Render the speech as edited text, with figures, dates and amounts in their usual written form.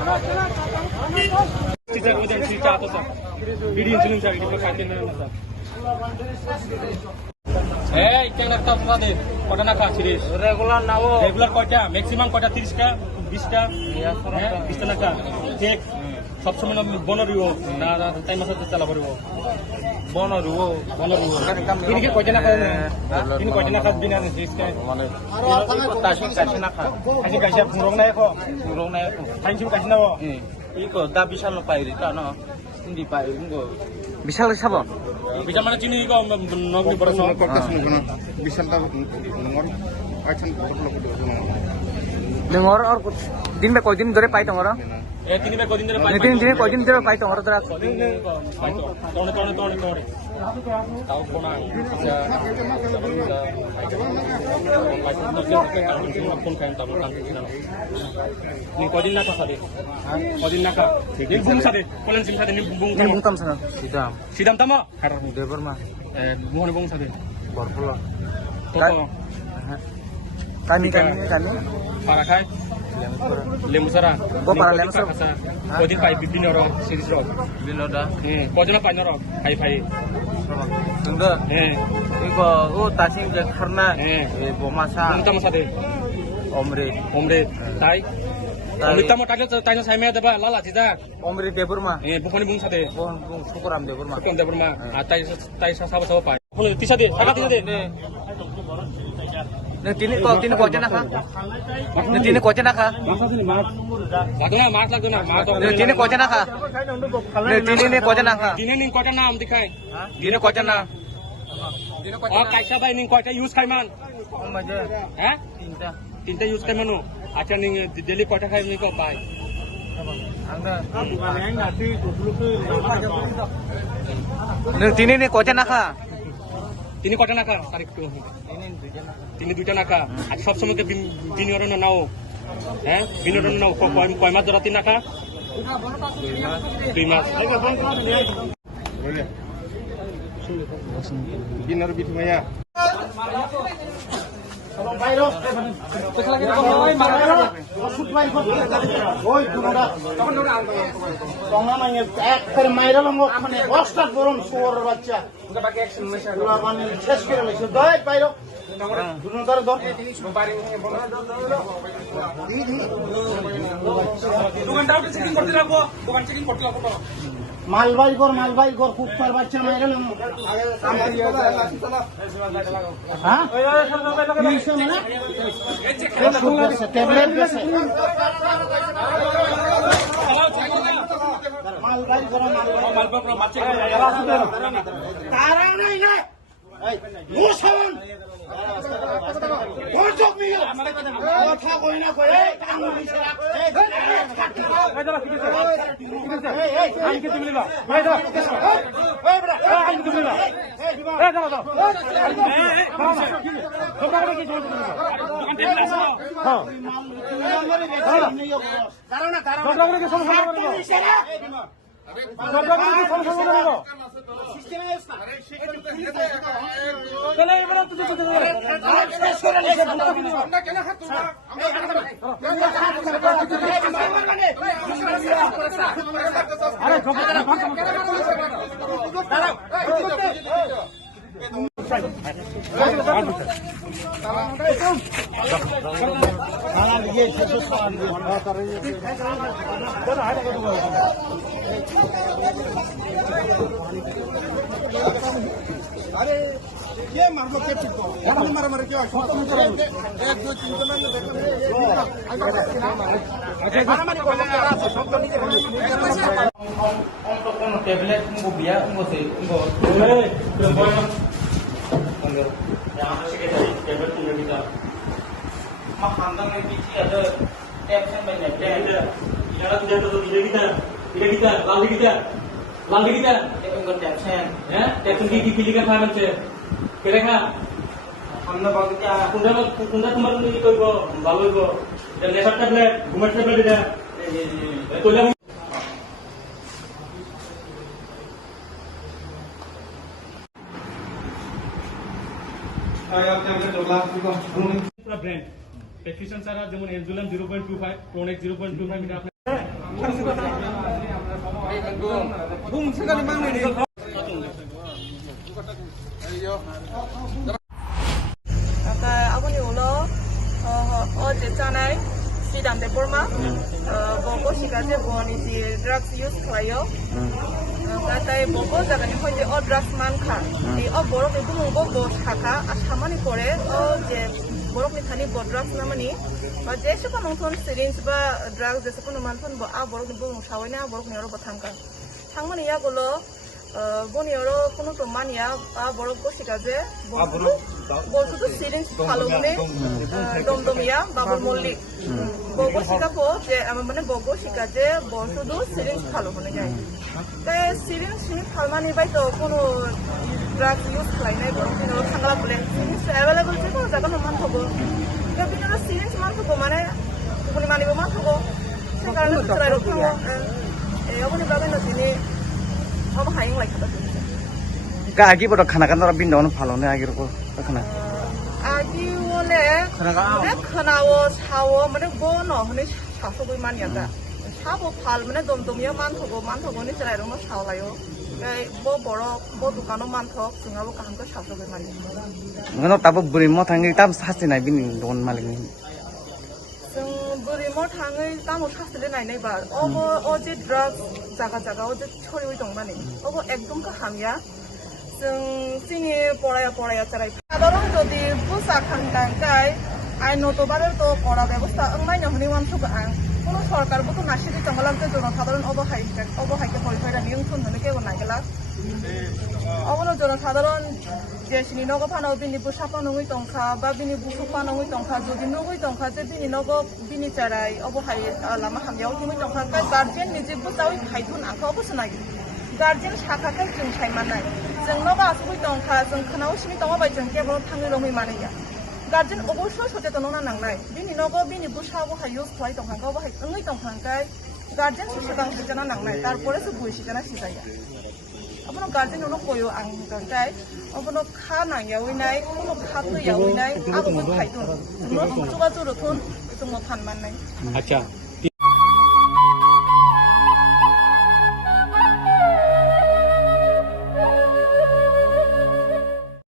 Sir, udah cerita atau sir? Video film sir, ini pakai mana sir? Ikan nak tahu apa deh? Kota nak series. Regular nawo. Regular kota, maximum kota 30 ka, 20 ka, 20 টাকা। ঠিক সবসময় বনরিও না তাই মাসে চালা পড়ব বনরিও তিনি কি কয়টা না খায় তিনি কয়টা না খায় বিনা জিসকে মানে তাসি না খায় আজি গাইছা পুরং নাই কো সাইন্সি গাইছ না ইকো দা বিশাল পাইরি তা না ইন্দি পাই ইঙ্গো বিশাল সাব বিশাল মানে চিনি ইকো নগনি বড় সব কর্তা শুনো বিশালটা নগর আইছেন কতলো ডঙর আর দিন বে কয়দিন ধরে পাই ডঙর তিনি বে কয়দিন ধরে পাই তিন দিন কয়দিন ধরে পাই ডঙর ধরে পাই তনে tahu kona pun kayak tahu kan ini kodin nak sade kodin nak ini bung sade kolen sim sade ini bung tam sana sidam tama deber ma bukan bung sade borpolo toto kami para kai lemusara go para lemusara kodin pai bibin orang series rock Biloda. kodin apa orang pai Tunggu. Iko tasing je karena bomasa. Bung sade omre tai kita mau tanya saya ada apa lala tidak omri deber ma bukan bung sade bung syukuram deber ma bukan deber ma tai sama pai boleh tisa deh sakat tisa deh ne tini ko jana kha ne tini ko jana kha laguna ne tini ko jana kha ne tini ne ko jana kha dini ning kota nam dikhai tini ko jana oh kaisa bai ning kota use khai man maje tinta use khai manu acha ning daily kota khai ning ko pai ne tini ne ko jana kha তিনি কটা নাকা তারিখ তিনি দুইটা নাকা আর সব সময় বিনিয়োজন নাও হ্যাঁ বিনিয়োজন নাও কয় মাস ধরা তিন নাকা 2 মাস binar bitu maya মালবাই গর কুত্তার বাচ্চা মাইরা লম হ্যাঁ ট্যাবলেট বেছে মালবাই গর বাচ্চা তারা নাই না এই মুসলমান কোন চোখ মিল কথা কই না কই এই কাম হইছে আইকে তুমি লিবা ভাই দাও এই বড় আইকে তুমি লিবা এই দাও দাও তোমরা কি জোর দিছো দোকান টেবিল আছে হ্যাঁ কারণ তোমরা কি সমস্যা করবে তোমরা কি সমস্যা করবে সিস্টেম আছে আরে চলে এবারে তুই তো শেষ করে নিয়ে আমরা কেন হাত তোমরা আরে দাঁড়াও अरे ये मारो के पिटो मारा मारा क्या एक दो तीन तो मैंने देखा मारा मारी को लगा शब्द नीचे on tablet को बिया को से को यहां से के tablet को लेके जा मा खानदान में पीछे ada टेंशन में है यार तुझे तो इधर kita lagi kita itu enggak tension ya tension की फीलिंग का मन से केरेखा हमने बाकी क्या कुंडा तुम्हारे लिए कोई को बालो को नेशा टैबलेट घुमट टैबलेट दे तो ले आया टैबलेट ला को पूरा ब्रांड प्रेसक्रिप्शन सारा যেমন এনজুলাম 0.25 প্রোনেক্স 0.25 মিলি আপনি 아버님 오늘 어제 전에 시담대 볼마 보고 시간에 보니지 drugs use 클라요 kata bobo jangan hoi o drugs man kha o borok ni bumung bo thaka asamani pore o je borok ni thani bo drugs namani ba je se kono thon syringe ba drugs je se kono man thon bo a borok ni bumung sawai na borok ni ro bathangka thangmani ya golo boni ro kono proman ya a borok bo sikaje বলছো তো syringe ভালো মানে দমদমিয়া বাবুর মল্লিক বগো শিখাবো যে আমার মানে বগো শিখা যে বলছো তো সিরিঞ্জ ভালো মানে যায় তাই সিরিঞ্জ সিরিঞ্জ ভালমানি বাই তো কোনো ড্রাগ ইউজ খাইনাই বড় দিন থাকা বলে সিরিঞ্জ অ্যাভেলেবল যে কোনো জায়গা মান থাকবো তা বিনা সিরিঞ্জ মান থাকবো মানে কোনো মানিব মান থাকবো সে কারণে চলাই রাখবো এই অবনি বাবে নদিনে অব হাইং লাইক Agi pada khana bindon falone agi roko khana. Agi wole mane khanawo sawo mane bono hone saso boi mania da. Sabo phal mane domdomia man thogo ni charai rong saw layo. Kai bo boro bo dukano man thok singabo kaham ko saso boi mania. Ngono tabo buri mo thangi tam sasti nai bini don maling ni. Sing buri mo thangi tam sasti le nai ba. Obo o je drugs jaga o je chori oi dong mane. Obo ekdom ka hamya. जोंनि पराया चाराय साधारण যদি বুসা খানদাंगाय আইনত বারের তো করা ব্যবস্থা online হনি মানসুক আং কোন সরকার বতো নাসিদি তঙ্গলাতে জনসাধারণ অবহাইকে পরিচয়টা নিয়ন্ত্রণ হনে কেউ নাগেলা অবনো জনসাধারণ যে সিনি নগ ফানো বিনি বুসা পানঙই তংখা বা বিনি বুসু পানঙই তংখা যদি নগই তংখা যে বিনি নগ বিনি চারাই অবহাই লামা হামিয়াও তুমি তংখা গার্জেন নিজে বুসাওই খাইথুন আংখা অবশ্য নাগি गार्जेन साखाखै जों सायमानाय जोंनाव आसुबै दंखा जों खोनाव सिनि दङबाय जों केबल थाङै रमै मानैया गार्जेन अबश्य सचेतन नांनाय बिनि नगो बिनि बुसाबो हायो खय दंखांखौ बाहाय ओङै दंखांखाय गार्जेन सुसुगां सिजाना नांनाय तारपरे सु बुइ सिजाना सिजाया अपनो गार्जेन नो कयो आं दंखाय अपनो खा नांयावैनाय कोनो खातैयावैनाय आबो खायदुन नो जुगा जुरुथुन जों फानमाननाय अच्छा